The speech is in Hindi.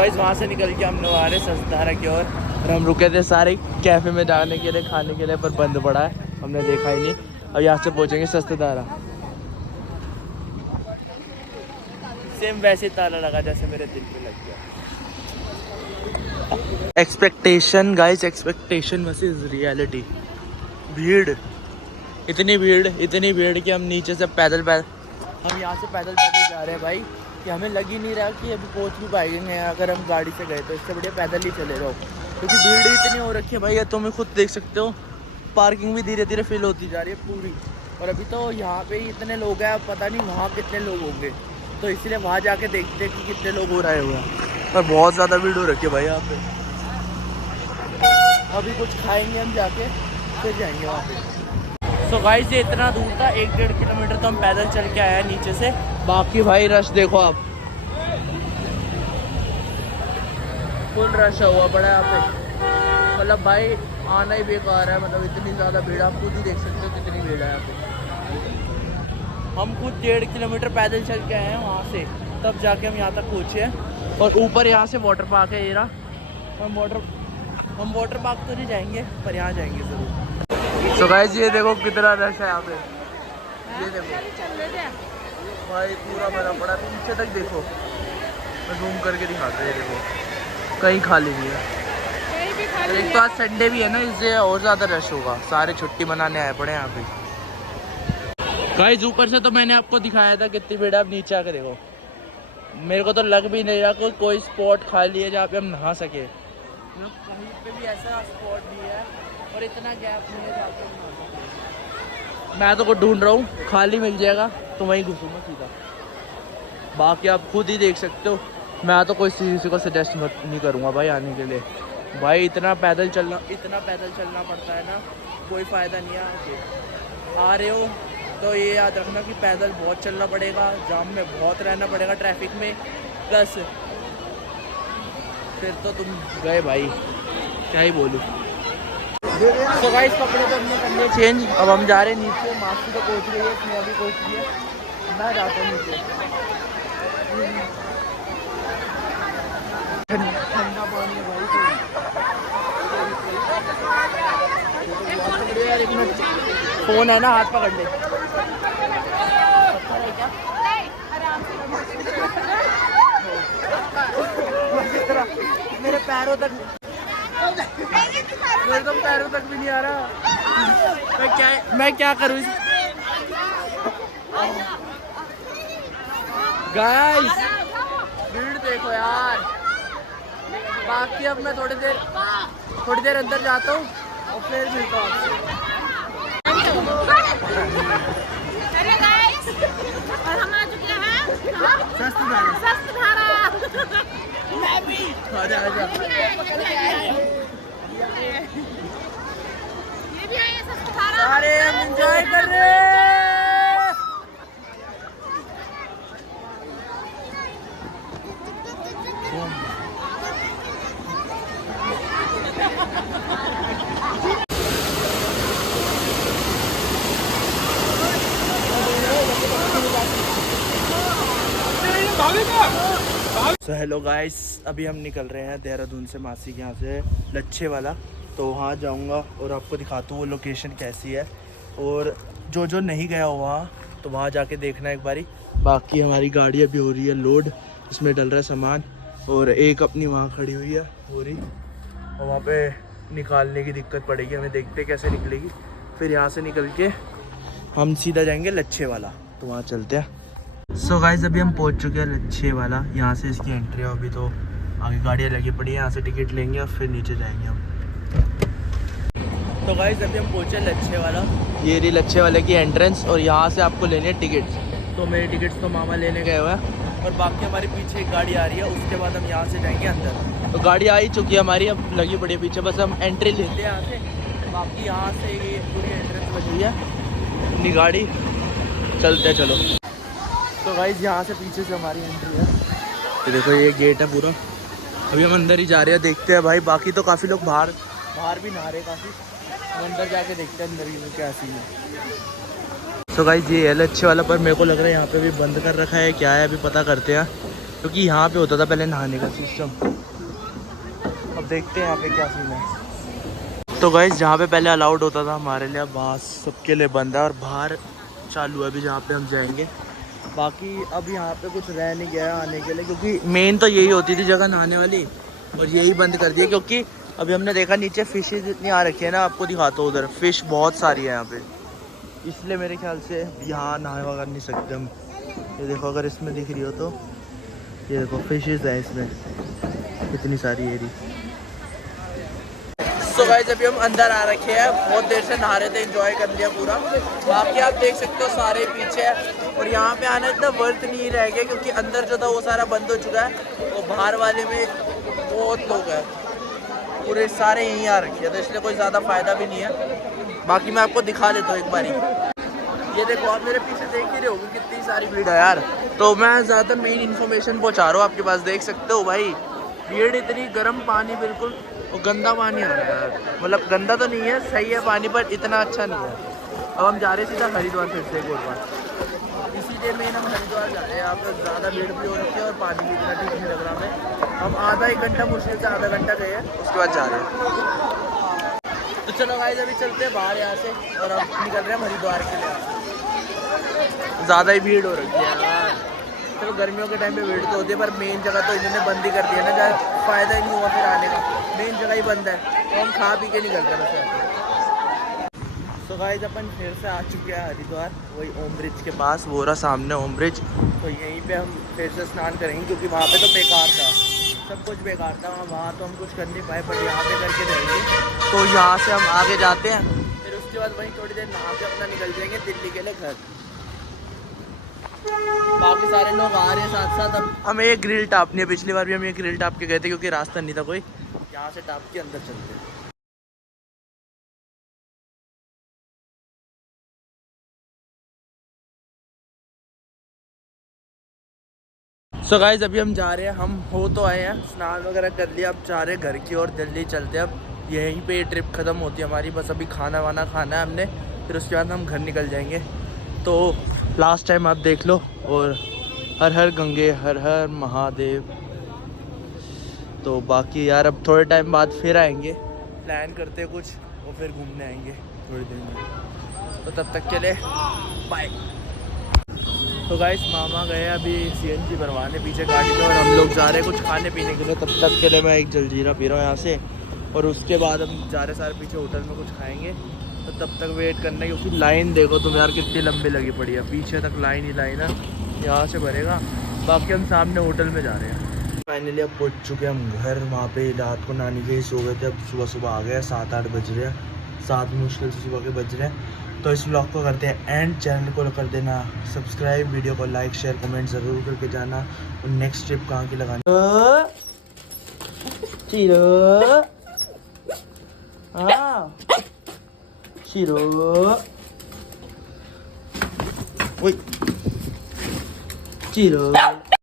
गाइस वहाँ से निकल के हम लोग आ रहे ससधारा की ओर और हम रुके थे सारे कैफ़े में जाने के लिए, खाने के लिए, पर बंद पड़ा है, हमने देखा ही नहीं। अब यहाँ से पहुँचेंगे सस्तेधारा। सेम वैसे ताला लगा जैसे मेरे दिल पे लग गया। Expectation guys, expectation versus reality. भीड़, इतनी भीड़ कि हम नीचे से पैदल हम यहाँ से पैदल जा रहे हैं भाई, कि हमें लग ही नहीं रहा कि अभी पहुँच भी पाएंगे। अगर हम गाड़ी से गए तो इससे बढ़िया पैदल ही चले जाओ, क्योंकि भीड़ इतनी हो रखी है भाई। तुम खुद देख सकते हो, पार्किंग भी धीरे धीरे फिल होती जा रही है पूरी। और अभी तो यहाँ पे ही इतने लोग हैं, पता नहीं वहाँ कितने लोग होंगे, तो इसलिए वहाँ जाके देखते हैं कि कितने लोग हो रहे हुए हैं। पर बहुत ज़्यादा भीड़ हो रखी है भाई यहाँ पे। अभी कुछ खाएंगे हम जाके, फिर जाएंगे वहाँ पे। सो गाइस ये इतना दूर था, 1-1.5 किलोमीटर तो हम पैदल चल के आए हैं नीचे से। बाकी भाई रश देखो आप, फुल रश हुआ पड़ा है यहाँ पे। मतलब भाई आना ही बेकार है, मतलब इतनी ज़्यादा भीड़, आप खुद ही देख सकते हो कितनी भीड़ है यहाँ पे। हम खुद 1.5 किलोमीटर पैदल चल के आए हैं वहाँ से, तब जाके हम यहाँ तक पहुँचे हैं। और ऊपर यहाँ से वाटर पार्क है ये रहा। हम वाटर पार्क तो नहीं जाएंगे, पर यहाँ जाएंगे ज़रूर। सो गाइस ये देखो कितना रश है यहाँ पे, ये देखो भाई पूरा भरा पड़ा, पीछे तक देखो, मैं जूम करके दिखाता है। देखो कहीं खाली नहीं है। एक तो आज संडे भी है ना, इससे और ज़्यादा रश होगा, सारे छुट्टी मनाने आए पड़े यहाँ पे। गाइस ऊपर से तो मैंने आपको दिखाया था कितनी भीड़ है, अब नीचे आके देखो। मेरे को तो लग भी नहीं रहा कोई स्पॉट खाली है जहाँ पे हम नहा सके। कहीं पे भी ऐसा स्पॉट नहीं है और इतना गैप नहीं है जहाँ पे हम नहा सके। मैं तो कुछ ढूंढ रहा हूँ, खाली मिल जाएगा तो वहीं घुसूँगा सीधा। बाकी आप खुद ही देख सकते हो, मैं तो कोई किसी को सजेस्ट नहीं करूँगा भाई आने के लिए। भाई इतना पैदल चलना पड़ता है ना, कोई फ़ायदा नहीं है आके। आ रहे हो तो ये याद रखना कि पैदल बहुत चलना पड़ेगा, जाम में बहुत रहना पड़ेगा, ट्रैफिक में, प्लस फिर तो तुम गए भाई, क्या ही बोलूँ। तो गाइस कपड़े तो हमने करने चेंज, अब हम जा रहे हैं नीचे। मासी तो पहुँच रही है, स्नेहा भी पहुँच रही है, मैं जाता हूँ नीचे। ठंडा पानी है भाई, फोन है ना, हाथ पकड़ ले। मेरे पैरों तक, मेरे तो पैरों तक भी नहीं आ रहा। मैं क्या करूँ गाइस, भीड़ देखो यार। बाकी अब मैं थोड़ी देर अंदर जाता हूँ और फिर मिलता हूँ आपसे। अरे गाइस, और हम आ चुके हैं सस्तेधारा। मैं भी आजा ये भी है ये सस्तेधारा। अरे हम एंजॉय कर रहे हैं। सो हेलो गाइस, अभी हम निकल रहे हैं देहरादून से, मासी के यहाँ से लच्छे वाला। तो वहाँ जाऊँगा और आपको दिखाता हूँ वो लोकेशन कैसी है, और जो नहीं गया हो वहाँ तो वहाँ जाके देखना एक बारी। बाकी हमारी गाड़ी अभी हो रही है लोड, इसमें डल रहा है सामान, और एक अपनी वहाँ खड़ी हुई है हो रही, और वहाँ पे निकालने की दिक्कत पड़ेगी हमें, देखते कैसे निकलेगी। फिर यहाँ से निकल के हम सीधा जाएंगे लच्छे वाला, तो वहाँ चलते हैं। सो गाइस अभी हम पहुंच चुके हैं लच्छे वाला, यहाँ से इसकी एंट्री है। अभी तो आगे गाड़ियाँ लगी पड़ी है, यहाँ से टिकट लेंगे और फिर नीचे जाएंगे हम। तो गाइस अभी हम पहुँचे लच्छे वाला, ये रही लच्छे वाले की एंट्रेंस, और यहाँ से आपको लेने हैं टिकट्स। तो मेरे टिकट्स तो मामा लेने गए हुए हैं, और बाकी हमारे पीछे एक गाड़ी आ रही है, उसके बाद हम यहाँ से जाएंगे अंदर। तो गाड़ी आ ही चुकी है हमारी, अब लगी पड़ी है पीछे, बस हम एंट्री लेते हैं यहाँ से। बाकी यहाँ से ये पूरी एंट्रेंस बची हुई है अपनी गाड़ी, चलते चलो। तो गाइस यहाँ से पीछे से हमारी एंट्री है, तो देखो ये गेट है पूरा। अभी हम अंदर ही जा रहे हैं, देखते हैं भाई। बाकी तो काफ़ी लोग बाहर भी नहा रहे काफ़ी, हम अंदर जाके देखते हैं अंदर ही क्या सीन है। तो गाइस ये है लच्छे वाला, पर मेरे को लग रहा है यहाँ पे भी बंद कर रखा है, क्या है अभी पता करते हैं। क्योंकि यहाँ पे होता था पहले नहाने का सिस्टम। अब देखते हैं यहाँ पे क्या सीन है। तो गाइस जहाँ पे पहले अलाउड होता था हमारे लिए, अब वहाँ सबके लिए बंद है और बाहर चालू है अभी जहाँ पे हम जाएंगे। बाकी अब यहाँ पे कुछ रह नहीं गया आने के लिए, क्योंकि मेन तो यही होती थी जगह नहाने वाली, और यही बंद कर दिया। क्योंकि अभी हमने देखा नीचे फिशेज इतनी आ रखी है ना, आपको दिखाता हूँ उधर फिश बहुत सारी है यहाँ पे, इसलिए मेरे ख्याल से यहाँ नहाए वगैरह नहीं सकते हम। ये देखो अगर इसमें दिख रही हो तो ये देखो फिशेज है इसमें इतनी सारी एरी। तो गाइस अभी हम अंदर आ रखे हैं, बहुत देर से नहा रहे थे, एंजॉय कर लिया पूरा। बाकी आप देख सकते हो सारे पीछे है, और यहाँ पे आना इतना वर्थ नहीं रह गया क्योंकि अंदर जो था वो सारा बंद हो चुका है, और बाहर वाले में बहुत लोग हैं, पूरे सारे यहीं आ रखे हैं, तो इसलिए कोई ज़्यादा फ़ायदा भी नहीं है। बाकी मैं आपको दिखा देता हूँ एक बारी। ये देखो आप मेरे पीछे देख ही रहे होगे कितनी सारी भीड़ है यार। तो मैं ज़्यादातर मेन इन्फॉर्मेशन पहुँचा रहा हूँ आपके पास, देख सकते हो भाई भीड़ इतनी, गर्म पानी बिल्कुल, और गंदा पानी आ रहा है। मतलब गंदा तो नहीं है, सही है पानी, पर इतना अच्छा नहीं है। अब हम जा रहे हैं सीधा हरिद्वार फिर से एक और बार, इसीलिए मेन हम हरिद्वार जा रहे हैं। यहाँ पर ज़्यादा भीड़ भी हो रखी है और पानी भी इतना ठीक नहीं लग रहा हमें। हम आधा एक घंटा, मुश्किल से आधा घंटा गए हैं, उसके बाद जा रहे हैं। तो चलो गाइस अभी चलते हैं बाहर यहाँ से, और हम निकल रहे हैं हरिद्वार के लिए। ज़्यादा ही भीड़ हो रखी है यार। चलो गर्मियों के टाइम पे भीड़ तो होती है, पर मेन जगह तो इन्होंने बंद ही कर दिया ना, जहाँ फ़ायदा ही नहीं हुआ फिर आने का, मेन जगह ही बंद है, तो हम खा पी के निकल रहे हैं बस। तो गाइस अपन फिर से आ चुके हैं हरिद्वार, वही ओम ब्रिज के पास, वो रहा सामने ओम ब्रिज। तो यहीं पे हम फिर से स्नान करेंगे, क्योंकि वहाँ पे तो बेकार था, सब कुछ बेकार था वहाँ तो हम कुछ कर नहीं पाए, पर यहाँ पे करके रहेंगे। तो यहाँ से हम आगे जाते हैं, फिर उसके बाद वहीं थोड़ी देर नहा के अपना निकल जाएंगे दिल्ली के लिए घर। बाकी सारे लोग आ रहे हैं साथ साथ। अब हमें एक ग्रिल टापनी है, पिछली बार भी हम एक ग्रिल टाप के गए थे क्योंकि रास्ता नहीं था कोई, यहाँ से टाप के अंदर चलते हैं। सो गाइस अभी हम जा रहे हैं, हम हो तो आए हैं, स्नान वगैरह कर लिया, अब जा रहे हैं घर की ओर, जल्दी चलते हैं। अब यहीं पे ट्रिप ख़त्म होती है हमारी, बस अभी खाना वाना खाना है हमने, फिर उसके बाद हम घर निकल जाएंगे। तो लास्ट टाइम आप देख लो, और हर हर गंगे हर हर महादेव। तो बाकी यार अब थोड़े टाइम बाद फिर आएंगे, प्लान करते हैं कुछ, और फिर घूमने आएंगे थोड़ी देर में। तो तब तक के लिए बाय। तो गाइस मामा गए अभी CNG भरवाने पीछे गाड़ी में, और हम लोग जा रहे हैं कुछ खाने पीने के लिए। तब तक के लिए मैं एक जलजीरा पी रहा हूँ यहाँ से, और उसके बाद हम जा रहे सारे पीछे होटल में कुछ खाएंगे। तो तब तक वेट करना है, क्योंकि लाइन देखो तुम यार कितनी लंबी लगी पड़ी है, पीछे तक लाइन ही लाइन है, यहाँ से भरेगा। बाकी हम सामने होटल में जा रहे हैं। फाइनली अब पहुँच चुके हैं हम घर। वहाँ पे रात को नानी के ही सो गए थे, अब सुबह सुबह आ गए, 7-8 बज रहे हैं, 7 मुश्किल से सुबह के बज रहे हैं। तो इस व्लॉग को करते हैं एंड, चैनल को कर देना सब्सक्राइब, वीडियो को लाइक शेयर कमेंट ज़रूर करके जाना। और नेक्स्ट ट्रिप कहाँ की लगानी चिरो